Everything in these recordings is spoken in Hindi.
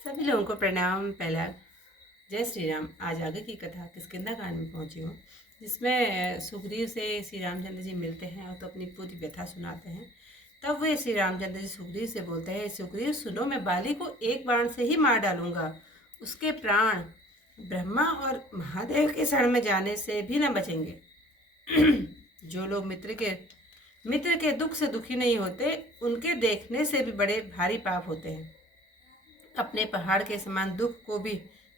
सभी लोगों को प्रणाम। पहला जय श्री राम। आज आगे की कथा किष्किंधा कांड में पहुंची हूँ, जिसमें सुग्रीव से श्री रामचंद्र जी मिलते हैं और तो अपनी पूरी व्यथा सुनाते हैं। तब वे श्री रामचंद्र जी सुग्रीव से बोलते हैं, सुग्रीव सुनो, मैं बाली को एक बाण से ही मार डालूंगा। उसके प्राण ब्रह्मा और महादेव के शरण में जाने से भी न बचेंगे। जो लोग मित्र के दुख से दुखी नहीं होते, उनके देखने से भी बड़े भारी पाप होते हैं। अपने पहाड़ के समान दुख को भी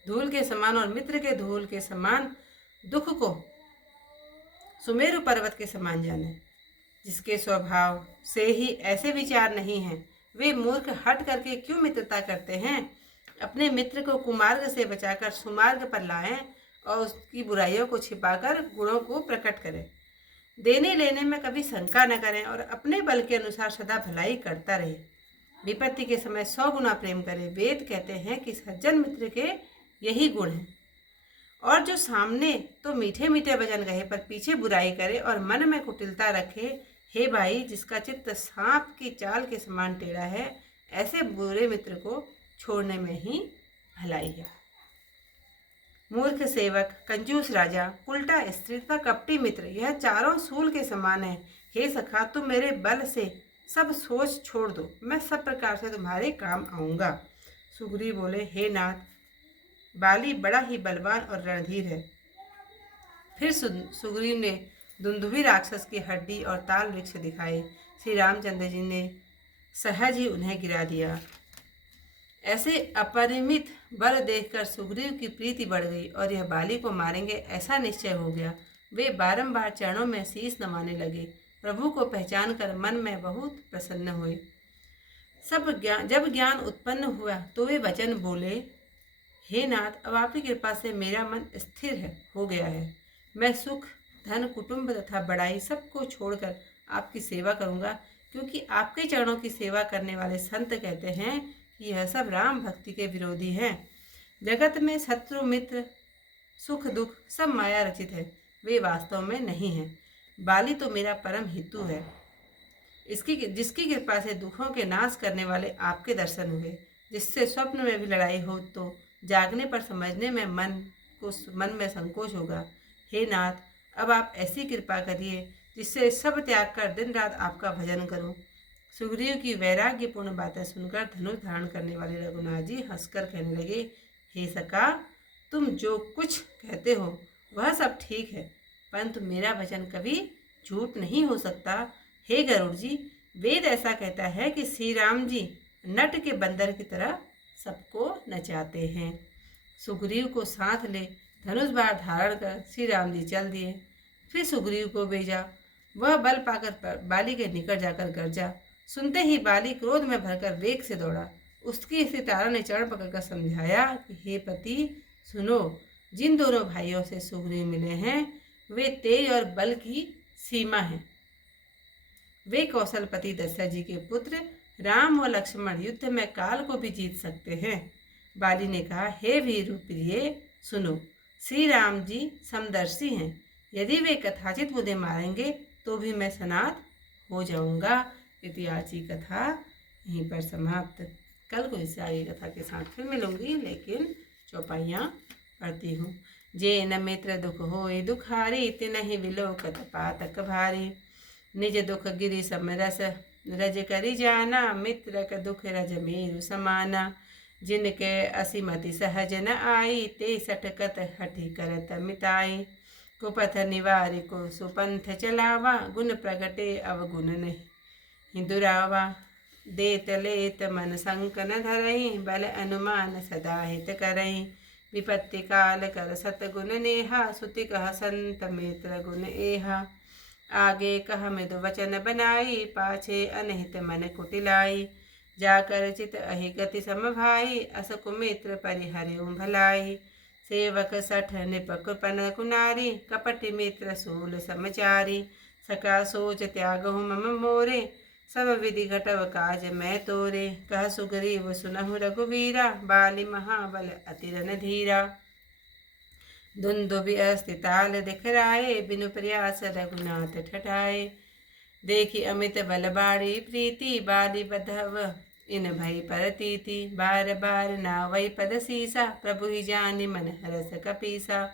धूल के समान और मित्र के धूल के समान दुख को सुमेरु पर्वत के समान जाने। जिसके स्वभाव से ही ऐसे विचार नहीं हैं, वे मूर्ख हट करके क्यों मित्रता करते हैं। अपने मित्र को कुमार्ग से बचाकर सुमार्ग पर लाएं और उसकी बुराइयों को छिपाकर गुणों को प्रकट करें। देने लेने में कभी शंका न करें और अपने बल के अनुसार सदा भलाई करता रहे। विपत्ति के समय 100 गुना प्रेम करे। वेद कहते हैं कि सज्जन मित्र के यही गुण हैं। और जो सामने तो मीठे मीठे वचन कहे पर पीछे बुराई करे और मन में कुटिलता रखे, हे भाई, जिसका चित्त सांप की चाल के समान टेढ़ा है, ऐसे बुरे मित्र को छोड़ने में ही भलाई है। मूर्ख सेवक, कंजूस राजा, उल्टा स्त्री तथा कपटी मित्र, यह चारों सूल के समान है। हे सखा, तुम मेरे बल से सब सोच छोड़ दो, मैं सब प्रकार से तुम्हारे काम आऊंगा। सुग्रीव बोले, हे नाथ, बाली बड़ा ही बलवान और रणधीर है। फिर सुग्रीव ने दुंदुभी राक्षस की हड्डी और ताल वृक्ष दिखाए। श्री रामचंद्र जी ने सहज ही उन्हें गिरा दिया। ऐसे अपरिमित बल देखकर सुग्रीव की प्रीति बढ़ गई और यह बाली को मारेंगे ऐसा निश्चय हो गया। वे बारंबार चरणों में शीश नवाने लगे। प्रभु को पहचान कर मन में बहुत प्रसन्न हुए। जब ज्ञान उत्पन्न हुआ तो वे वचन बोले, हे नाथ, अब आपकी कृपा से मेरा मन स्थिर हो गया है। मैं सुख, धन, कुटुंब तथा बड़ाई सबको छोड़कर आपकी सेवा करूंगा, क्योंकि आपके चरणों की सेवा करने वाले संत कहते हैं कि यह सब राम भक्ति के विरोधी हैं। जगत में शत्रु मित्र, सुख दुख सब माया रचित है, वे वास्तव में नहीं हैं। बाली तो मेरा परम हितु है, जिसकी कृपा से दुखों के नाश करने वाले आपके दर्शन हुए। जिससे स्वप्न में भी लड़ाई हो तो जागने पर समझने में मन में संकोच होगा। हे नाथ, अब आप ऐसी कृपा करिए जिससे सब त्याग कर दिन रात आपका भजन करूं। सुग्रीव की वैराग्यपूर्ण बातें सुनकर धनुष धारण करने वाले रघुनाथ जी हंसकर कहने लगे, हे सखा, तुम जो कुछ कहते हो वह सब ठीक है, परंतु मेरा वचन कभी झूठ नहीं हो सकता। हे गरुड़ जी, वेद ऐसा कहता है कि श्री राम जी नट के बंदर की तरह सबको नचाते हैं। सुग्रीव को साथ ले धनुष बाण धारण कर श्री राम जी चल दिए। फिर सुग्रीव को भेजा। वह बल पाकर बाली के निकट जाकर गरजा। सुनते ही बाली क्रोध में भरकर वेग से दौड़ा। उसकी स्त्री तारा ने चरण पकड़कर समझाया कि हे पति, सुनो, जिन दोनों भाइयों से सुग्रीव मिले हैं वे तेज और बल की सीमा हैं। वे कौशलपति दशरथ जी के पुत्र राम व लक्ष्मण युद्ध में काल को भी जीत सकते हैं। बाली ने कहा, हे वीर प्रिय, सुनो, श्री राम जी समदर्शी हैं। यदि वे कथाचित मुझे मारेंगे तो भी मैं सनात हो जाऊंगा। इतिहास की कथा यहीं पर समाप्त। कल को इससे आगे कथा के साथ फिर मिलूंगी, लेकिन चौपाइयाँ पढ़ती हूँ। जे न मित्र दुख होए दुखारी, तिनहि विलोकत पातक भारी। निज दुख गिरि समरस, रज करि जाना, मित्रक दुख रज मेरु समाना। जिनके असीमति सहज न आई, ते सटकत हठि करत मिताई। कुपथ निवारि को सुपंथ चलावा, गुण प्रगटे अवगुण नहीं दुरावा। देत लेत मन संक न धरई, बल अनुमान सदा हित करई। विपत्ति काल कर सतगुण नेहा, सुति कह संत मित्र गुण एहा। आगे कह मृदु वचन बनाई, पाछे अनहित मन कुटिलाई। जाकर चित अहि गति समभाई, अस कुमित्र परिहरिउ भलाई। सेवक सठ निप कृपन कुनारी, कपटि मित्र सूल समचारी। सका सोच त्यागहु मम मोरे, सब विधि घटव काज मैं तोरे। कह सुग्रीव सुनहु रघुवीरा, बाली महाबल अति रणधीरा। दुंदुभि अस्ति ताल दिखराए, बिनु प्रयास रघुनाथ ठठाए। देखी अमित बल बाड़ी प्रीति, बाली बधव इन भई परती थी बार बार ना वही पद सीसा, प्रभु ही जाने मन हरस कपीसा।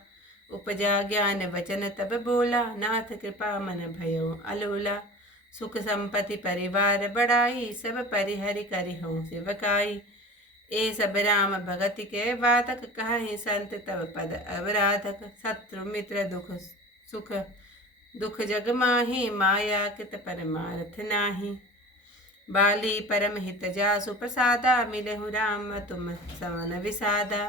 उपजा ज्ञान वचन तब बोला, नाथ कृपा मन भयो अलोला। सुख संपत्ति परिवार बढ़ाई, सब परिहरि करिहूँ सेवकाई। ए सब राम भगति के बातक, कहि संत तब पद अवराधक। शत्रु मित्र दुख सुख दुख जग माही, माया कृत परमार्थ नाही। बाली परम हित जासु प्रसादा, मिलहु राम तुम सवन विसादा।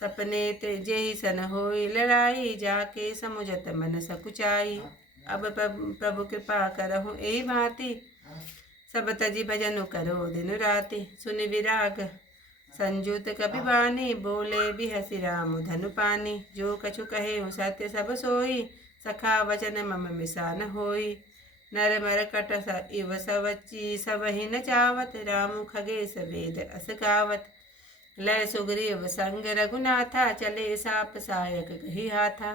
सपने जेहि सन होई लड़ाई, जाके समुझत मन सकुचाई। अब प्रभु कृपा करहु एहि भांति, सब तजी भजन करो दिन राति। सुन विराग संजुत कपि बानी, बोले बिहसि राम धनु पानी। जो कछु कहे सत्य सब सोई, सखा वचन मम मिसा न होई। नर मर कट इव सवची, सब ही न चावत, राम खगेश वेद अस गावत। लय सुग्रीव संग रघुनाथा, चले साप सायक कही हाथा।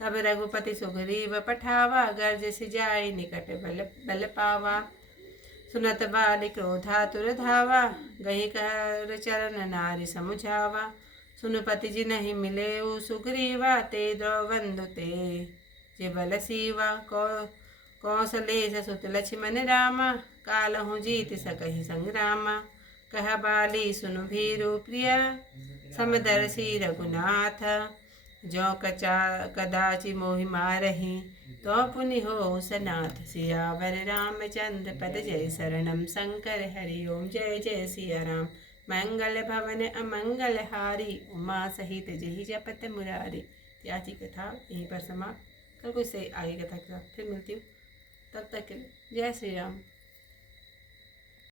तब रघुपति सुग्रीव पठावा, गर्ज सिजाई निकट बल पावा। सुनत बाल क्रोधातुर धावा, गही कर चरण नारी समुझावा। सुनुपति जी नहीं मिले सुग्रीवा, ते द्रौबंधु ते जे बल सीवा। कौशलेश सुत लक्ष्मण रामा, कालहु जीत सकहि संग्रामा। कह बाली सुनु भीरु प्रिया, समदर्शी रघुनाथ। जो कदाचि मोहि मारही, तो पुनि हो सनाथ। सियावर रामचंद्र पद जय शरणम, शंकर हरि ओम जय जय सिया राम। मंगल भवन अमंगल हारी, उमा सहित जहि जपत मुरारी। आज की कथा यहीं पर समाप्त। कल कोई से आगे कथा के साथ फिर मिलती हूँ, तब तक के लिए जय श्री राम।